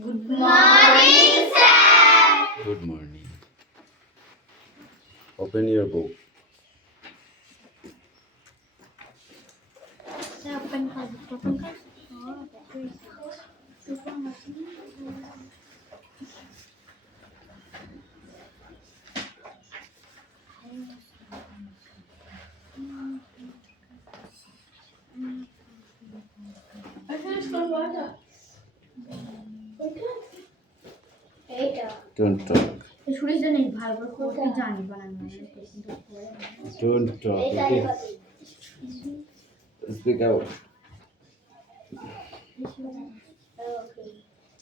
Good morning, sir. Good morning. Open your book. Open card. Don't talk. Don't talk. Okay. Speak out.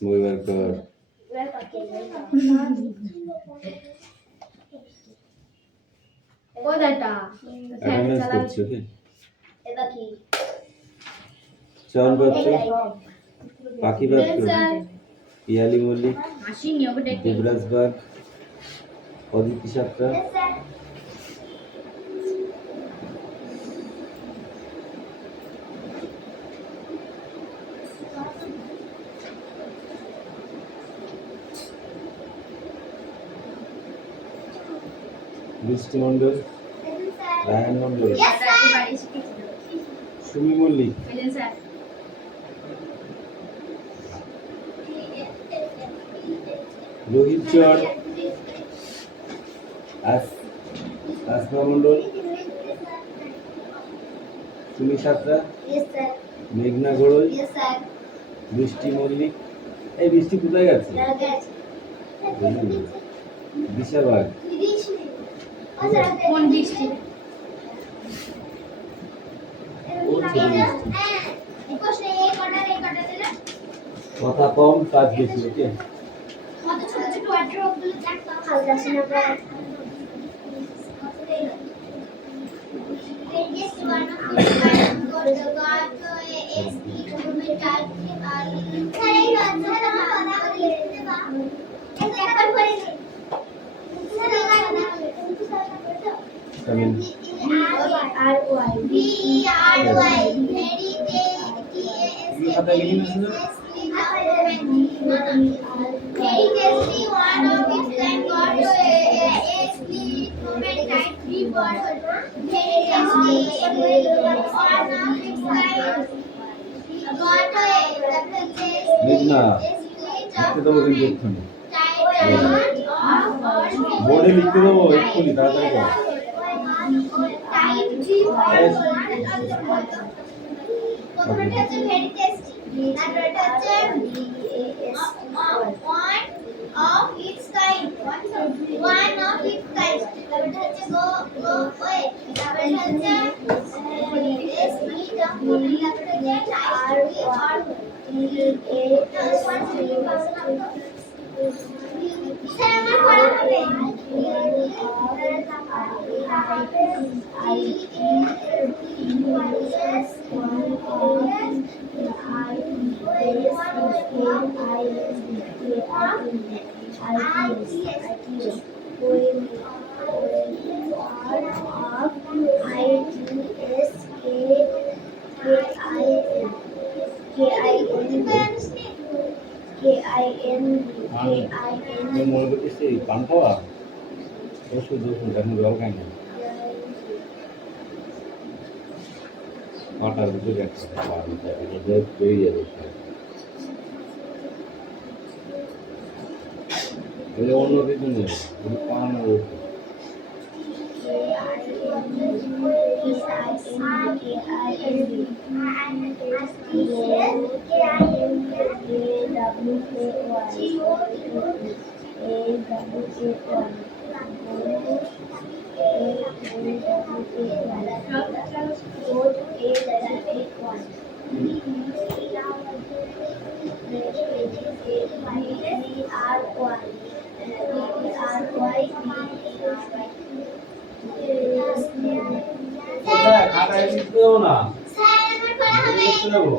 বই বার কর। Attendance করছি, ওকে? চয়ন পাত্র, পাখি পাত্র, পিয়ালি মল্লিক, দেবরাজ বাগ, অদিতি সাত্রা, বৃষ্টি মণ্ডল, রায়ন মণ্ডল, সুমি মল্লিক, রোহিত চর, আসমা মণ্ডল, সুমি সাত্রা, মেঘনা গড়ই, বৃষ্টি মল্লিক। এই বৃষ্টি কোথায় গেছে? দিশা বাগ। কোন বৃষ্টি? কথা কম, কাজ বেশি, ওকে? মেঘনা লিখতে দেবো কিন্তু এক্ষুনি, বোর্ডে লিখতে দেবো এক্ষুনি, তাড়াতাড়ি কর। মনে করতেছি পান খাওয়া ওষুধ এখন জল খাই না, কাটার ভিতরে বেরিয়ে যাবে। অন্য কিছু নেই, পাওয়ানোর ওষুধ। খাতা লিখতে দেবো না, লিখতে দেবো।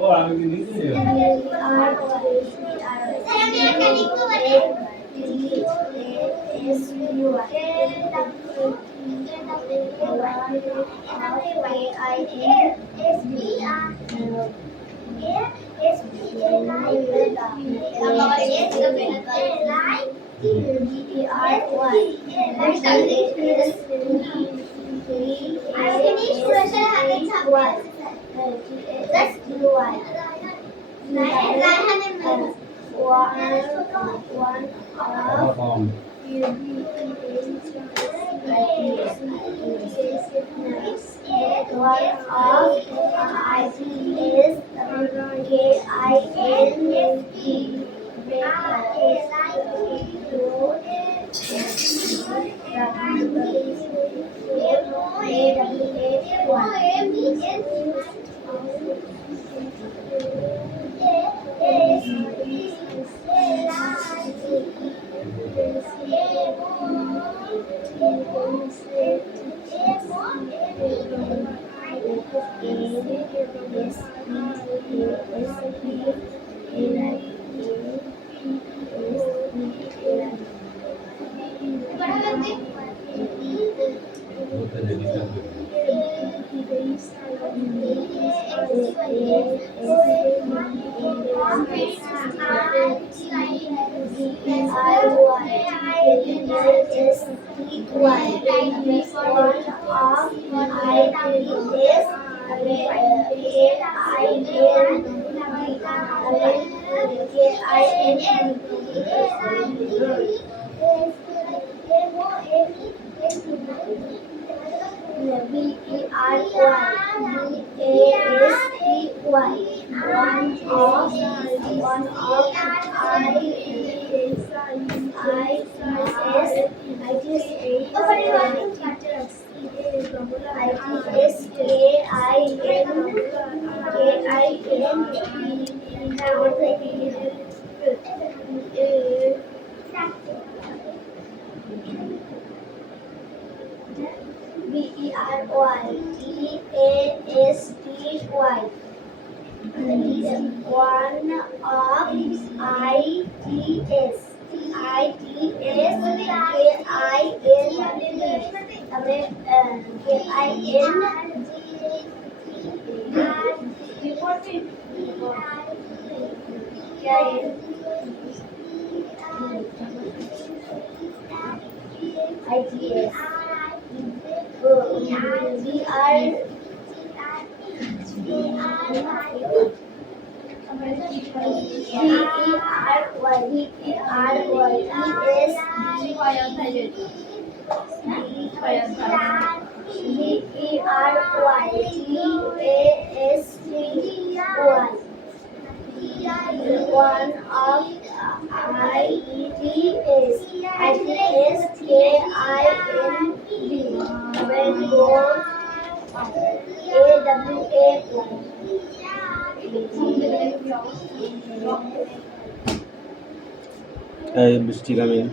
ও আমি কি লিখতে দেবো? Tom. Bukan jadi satu. বৃষ্টি কামিং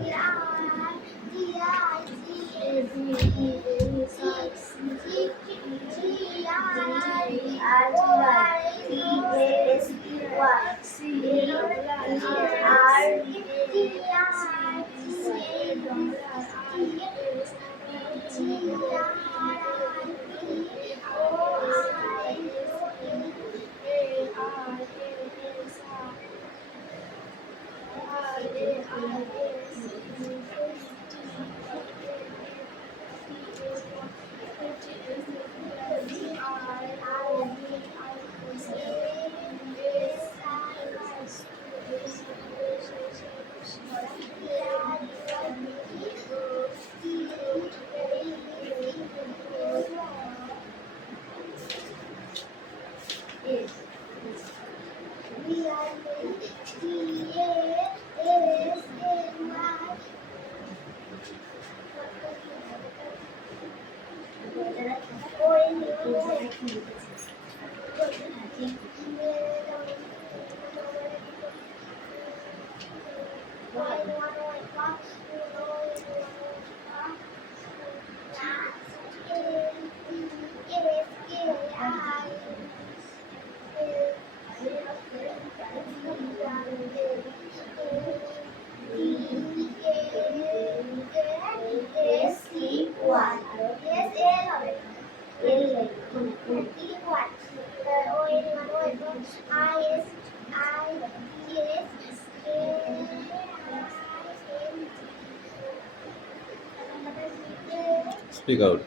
Speak out.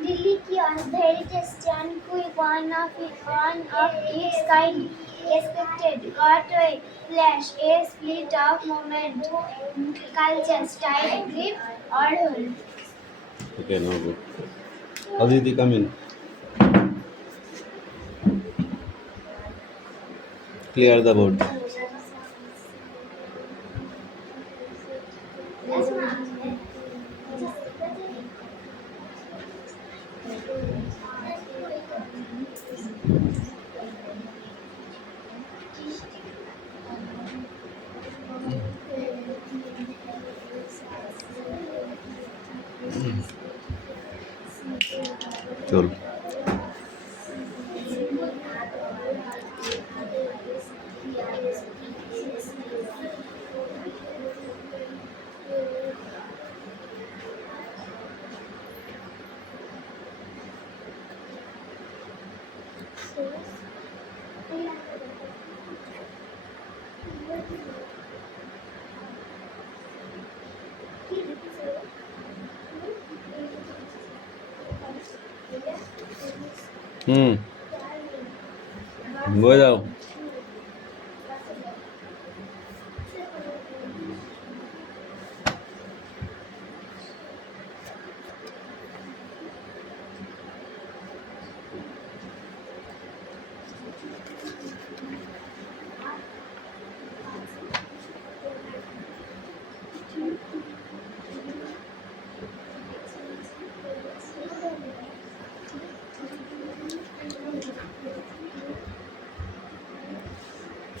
Delhi की heritage Chanku, one of its kind, expected got a flash, a split of moment, culture, style, grip, or hold. Okay, now go. Aditi, come in. Clear the board. চল বয়ে যাও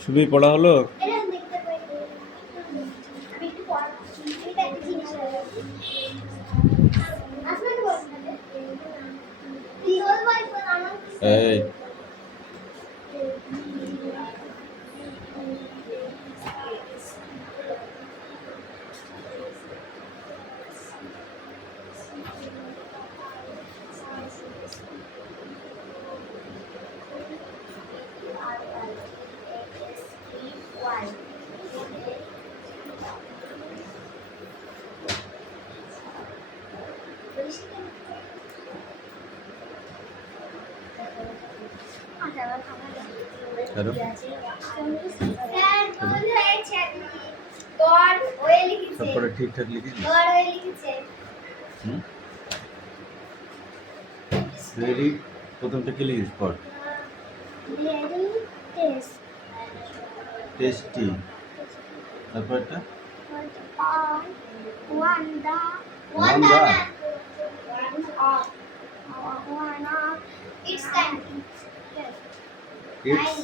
সুবি পড়া হলো এই hello সব করে ঠিকঠাক লিখেছিস ভেরি প্রথমটা কি লিখিস পড় টেস্টি তারপরটা It's kind. ইটস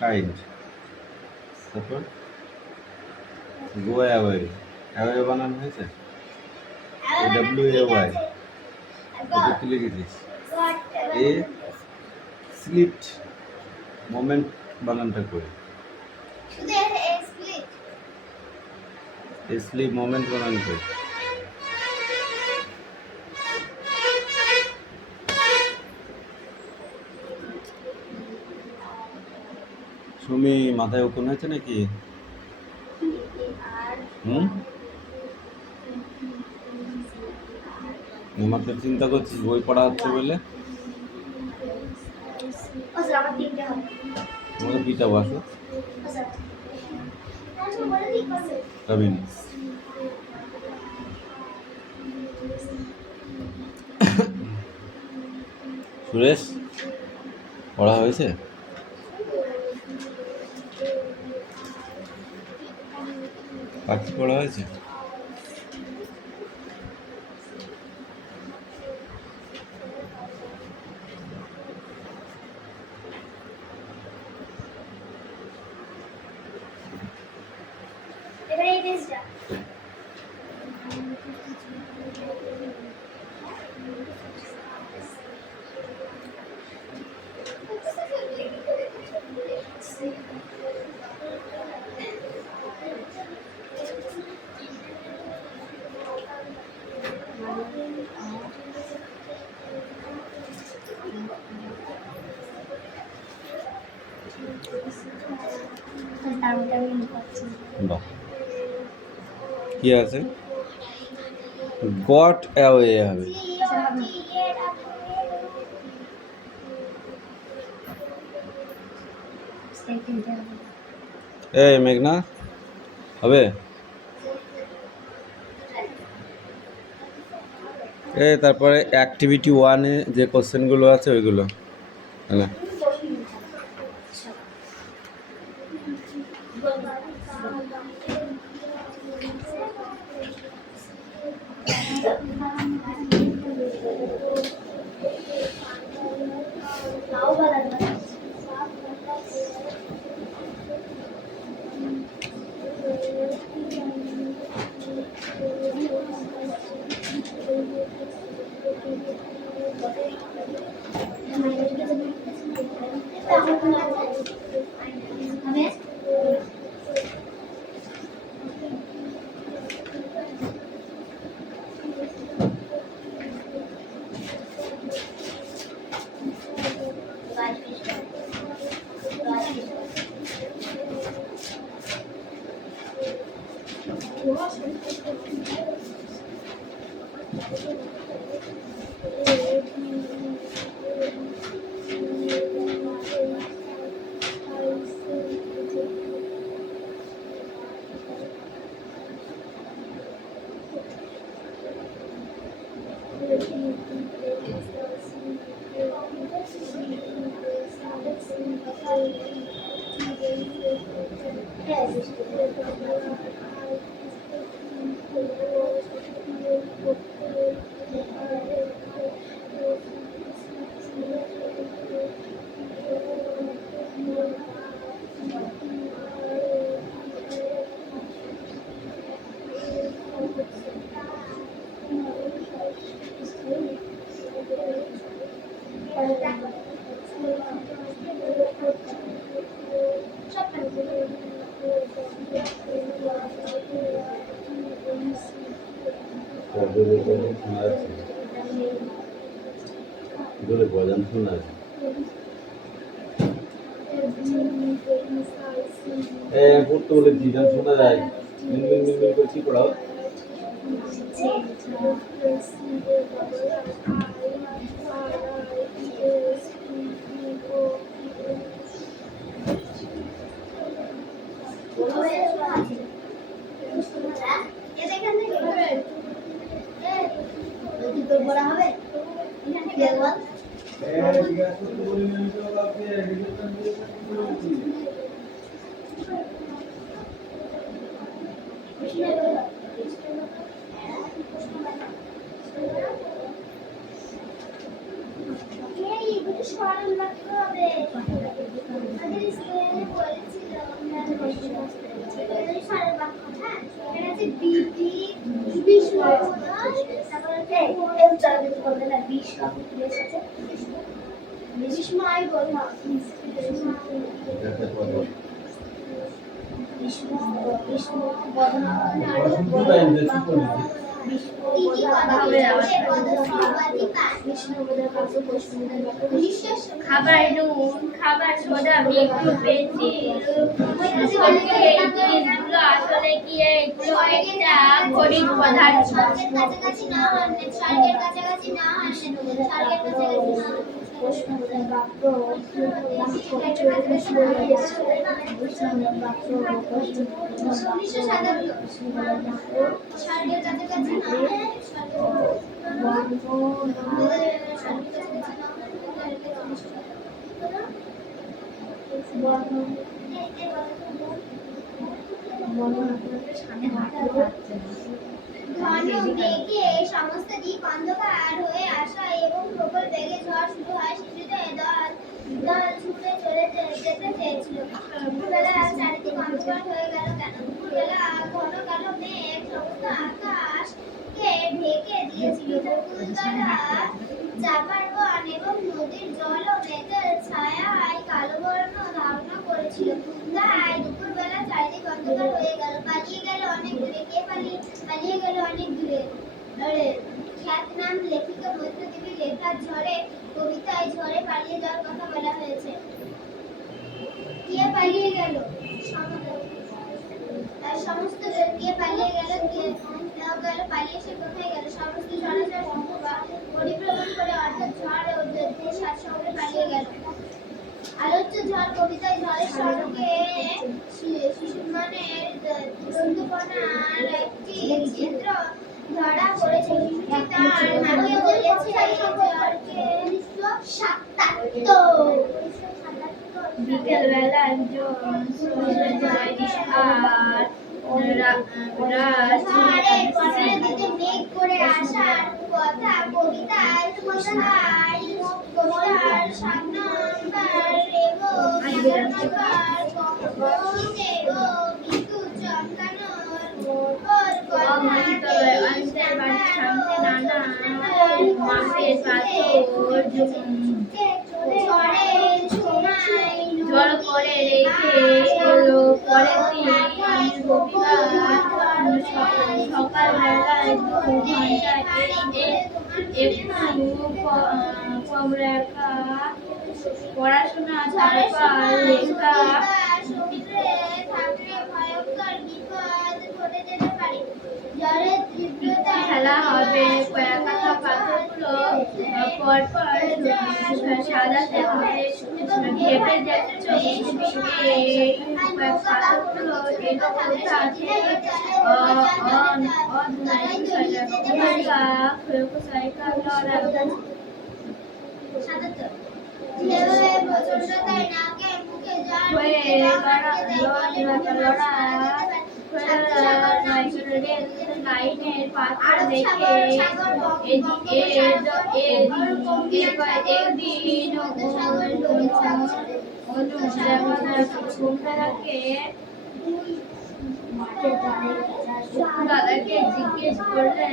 কাইন্ড তারপর গো অ্যাওয়ে অ্যাওয়ে বানানো হয়েছে WAY কত কি লিখেছিস এ স্লিপড মোমেন্ট বানানটা করে স্লিপ মোমেন্ট বানান করে সুমি মাথায় উকুন হয়েছে নাকি মাত্র চিন্তা করছিস বই পড়া হচ্ছে বলে তোমাকে পিটাবো আসো রবিন সুরেশ পড়া হয়েছে পাখি পড়া হয়েছে তার মধ্যে আমি লিখছি বাহ, কি আছে? গট অ্যাওয়ে হবে। এই মেঘনা হবে? তারপরে অ্যাক্টিভিটি 1-এ যে কোশ্চেনগুলো আছে ওইগুলো, হ্যাঁ। ভজন শোনা আছে। পড়তে বলে গান শোনা যায়, মিনমিন মিনমিন করে কি পড়াও? খাবার নুন, খাবার সোডা, বিস্কুট, পেন্সিল, এই জিনিসগুলো আসলে কি এগুলো একটা খনিজ পদার্থ। স্বর্গের কাছাকাছি না হাঁটলে, স্বর্গের কাছাকাছি না হাঁটলে, স্বর্গের কাছাকাছি না ঘন মেঘে সমস্ত দিক অন্ধকার হয়ে আসা এবং প্রবল বেগে ঝড় শুরু হয়। শিশুদের দল দল ছুটে চলে যেতে চেয়েছিল। দুপুরবেলা চারিদিক অন্ধকার হয়ে গেল কেন? দুপুরবেলা ঘন কালো মেঘ সমস্ত আকাশকে ঢেকে দিয়েছিল। বকুলতলা, চাপার বন এবং নদীর জলও মেঘের ছায়ায় কালো বর্ণ ধারণ করেছিল। তাই দুপুরবেলা চারিদিক অন্ধকার হয়ে গেল। পালিয়ে গেল অনেক দূরে। কে পালিয়ে গেল অনেক দূরে? খ্যাতনাম লেখিকা মৈত্রদেবী লেখার ঝড়ে, কবিতায় ঝড়ে পালিয়ে যাওয়ার কথা বলা হয়েছে। কি পালিয়ে গেল। সমস্ত দিয়ে পালিয়ে গেল, পালিয়ে সে কোথায় গেল? সমস্ত চলাচল পরিভ্রমণ করে অর্থাৎ ঝড় ও সাত সঙ্গে পালিয়ে গেল। আলোচ্য ঝড় কবিতায় ঝড়ের সঙ্গে শিশুমনের দুরন্তপনার একটি চিত্র ধরা পড়েছে। শিশুটি তার মাকে বলেছে ঝড়কে 1977 বিকেলবেলা একজন ঝড়ের পরবর্তীতে মেঘ করে আসার কথা কবিতার 7 নম্বর রেগো 11 নম্বর কবিতে ও বিদ্যুৎ চমকানোর ওর অমৃতলয় অঞ্চল বাড়ির সামনে নানা মাছের পাথর ঝড়ের সময় জল করে রেখে এলো পরের দিন রবিবার সকালবেলায় 2 ঘন্টা একটু কম রেখা পড়াশোনা, তারপর লেখা সমুদ্রে থাকলে ভয়ঙ্কর বিপদ ঘটে যেতে পারে। ঝড়ের তীব্রতা খেলা হবে, কয়েকটা পাথরগুলো পরপর সাজাতে হবে, ভেবে দেখছো এই পাথরগুলো এলো কোথা থেকে? সাইকেল লড়া 77 ঢেউয়ে প্রচণ্ডতায় নাকে মুখে জ্বর হয়ে লাইনের পাথর দেখে দাদাকে জিজ্ঞেস করলে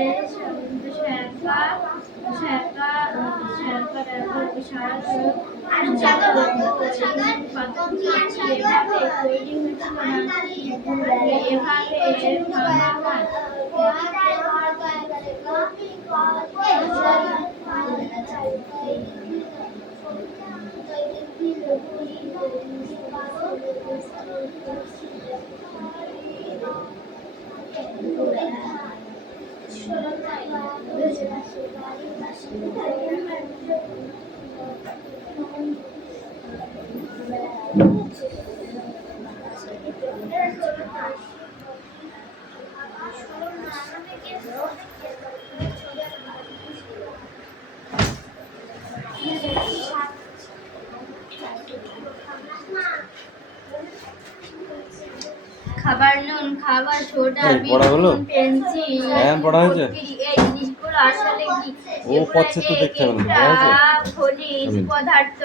খাবার, নুন, খাবার, সোডা, এই পড়া হলো? পেন্সিল, হ্যাঁ, পড়া হয়েছে? এই জিনিসগুলো আসলে কি? ও পড়ছে তো দেখতে হবে না, পড়া হয়েছে? খনিজ পদার্থ।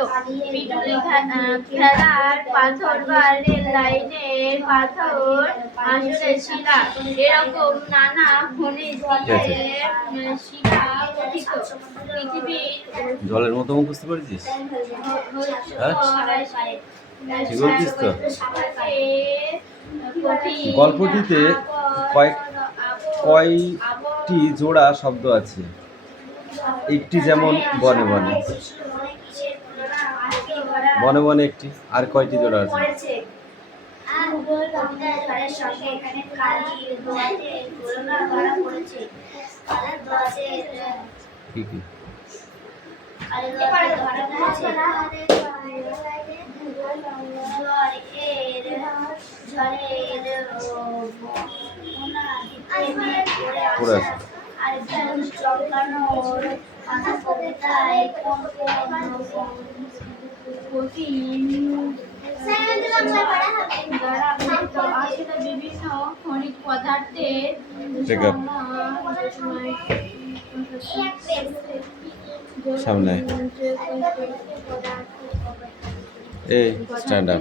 পিটুলি খেলার পাথর বা রেল লাইনের পাথর আসলে শিলা। এরকম নানা খনিজ দিয়ে শিলা গঠিত। পৃথিবীর জলের মতো মুখস্থ করেছিস? হ্যাঁ? ঠিক বলছিস তো? গল্পটিতে কয়টি জোড়া শব্দ আছে? একটি যেমন বনে বনে। বনে বনে একটি। আর কয়টি জোড়া আছে? ঝড়ের সঙ্গে এখানে কালি দোয়াতে তুলনা করা পড়েছে। কি কি? পড়ে আছে। বিভিন্ন খনিজ পদার্থের Check up. সামনে এই স্ট্যান্ড আপ।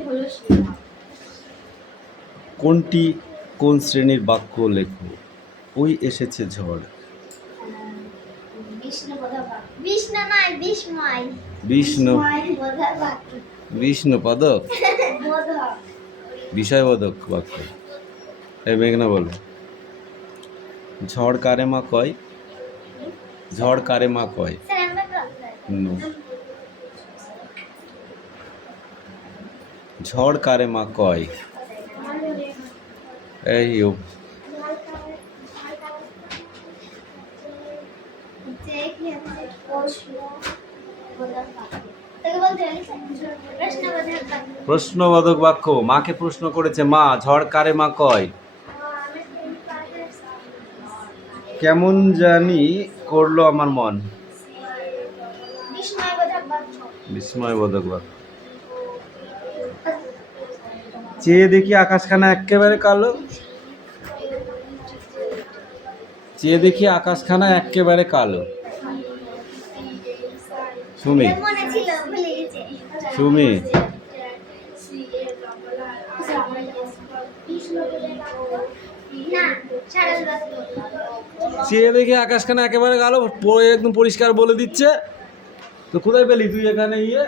কোনটি কোন শ্রেণীর বাক্য লেখো? ওই এসেছে ঝড়। বিষ্ণু পদক বিষয়বোধক বাক্য। এই মেঘনা বলো, ঝড় কারে মা কয়? ঝড় কারে মা কয়? ঝড় কারে মা কয়? এই ও, প্রশ্নবোধক বাক্য। মাকে প্রশ্ন করেছে, মা ঝড় কারে মা কয়? কেমন জানি করলো আমার মন। বিস্ময়বোধক বাক্য। চেয়ে দেখি আকাশখানা একেবারে কালো। চেয়ে দেখি আকাশখানা একেবারে কালো। সুমি, সুমি, চেয়ে দেখি আকাশখানা একেবারে কালো, একদম পরিষ্কার বলে দিচ্ছে। তো কোথায় পেলি তুই এখানে ইয়ে?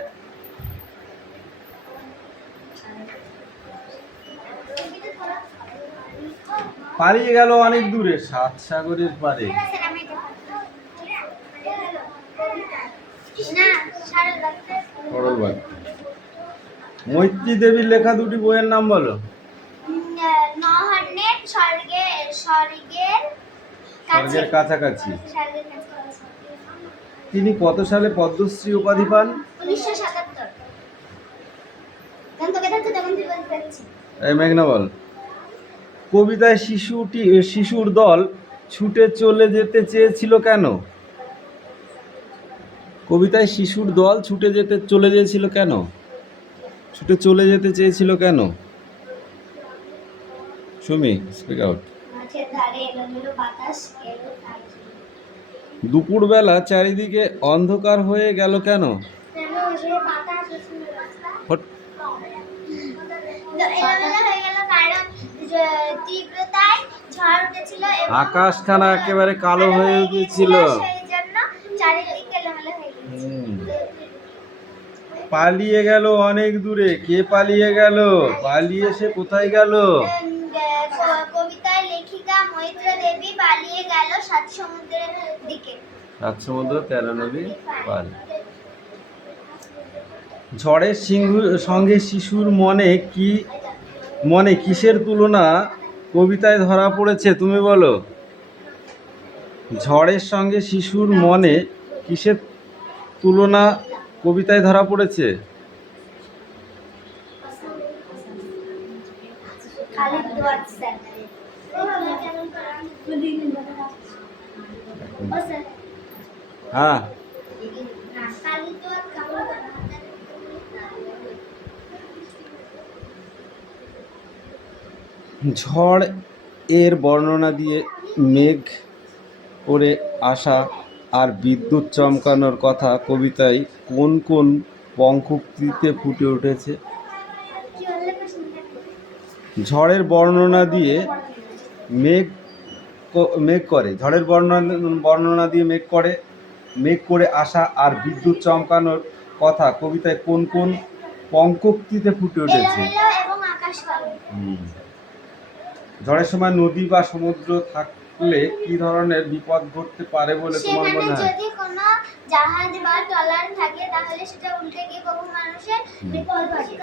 পালিয়ে গেল অনেক দূরে, 7 সাগরের পারে। সরল বাক্য। মৈত্রী দেবীর লেখা দুটি বইয়ের নাম বলো। স্বর্গের কাছাকাছি। তিনি কত সালে পদ্মশ্রী উপাধি পান? 1977। এই মেঘনা বল। কবিতায় শিশুর দল ছুটে চলে যেতে চেয়েছিল কেন? কবিতায় শিশুর দল ছুটে চলে চেয়েছিল কেন? Sumi, speak out. দুপুরবেলা চারিদিকে অন্ধকার হয়ে গেল কেন? আকাশখানা একেবারে কালো হয়ে গিয়েছিল। পালিয়ে গেল অনেক দূরে। কে পালিয়ে গেল? পালিয়ে সে কোথায় গেল? কবিতায় লেখিকা মৈত্র দেবী পালিয়ে গেল 7 সমুদ্রের দিকে। 7 সমুদ্র 13 নদী পার। ঝড়ের সঙ্গে শিশুর মনে কিসের তুলনা কবিতায় ধরা পড়েছে? তুমি বলো। ঝড়ের সঙ্গে শিশুর মনে কিসের তুলনা কবিতায় ধরা পড়েছে? হ্যাঁ, ঝড় এর বর্ণনা দিয়ে মেঘ করে আসা আর বিদ্যুৎ চমকানোর কথা কবিতায় কোন কোন পঙ্ক্তিতে ফুটে উঠেছে? ঝড়ের বর্ণনা দিয়ে মেঘ করে আসা আর বিদ্যুৎ চমকানোর কথা কবিতায় কোন কোন পঙ্ক্তিতে ফুটে উঠেছে? ঝড়ের সময় নদী বা সমুদ্র থাকলে কি ধরনের বিপদ ঘটতে পারে বলে তোমার মনে হয়? যদি কোনো জাহাজ বা ট্রলার থাকে তাহলে সেটা উল্টে গিয়ে বহু মানুষের বিপদ ঘটে।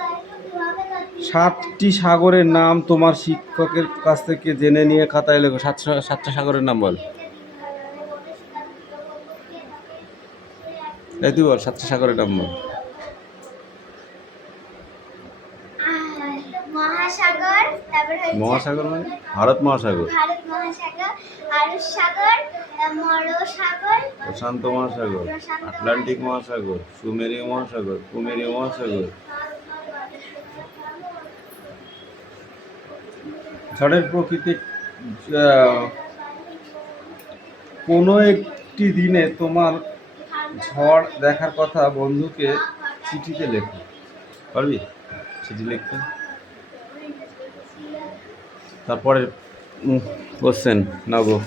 7টি সাগরের নাম তোমার শিক্ষকের কাছ থেকে জেনে নিয়ে খাতায় লেখো। 7টা সাগরের নাম বল। এই তুই বল 7টা সাগরের নাম বল। মহাসাগর, তারপর মহাসাগর মানে ভারত মহাসাগর, আরব সাগর, মরো সাগর, প্রশান্ত মহাসাগর, আটলান্টিক মহাসাগর, সুমেরীয় মহাসাগর, কুমেরীয় মহাসাগর। ঝড়ের প্রকৃতি। কোনো একটি দিনে তোমার ঝড় দেখার কথা বন্ধুকে চিঠিতে লেখো। পারবি চিঠি লিখতে? তারপরে কোশ্চেন নাও গো।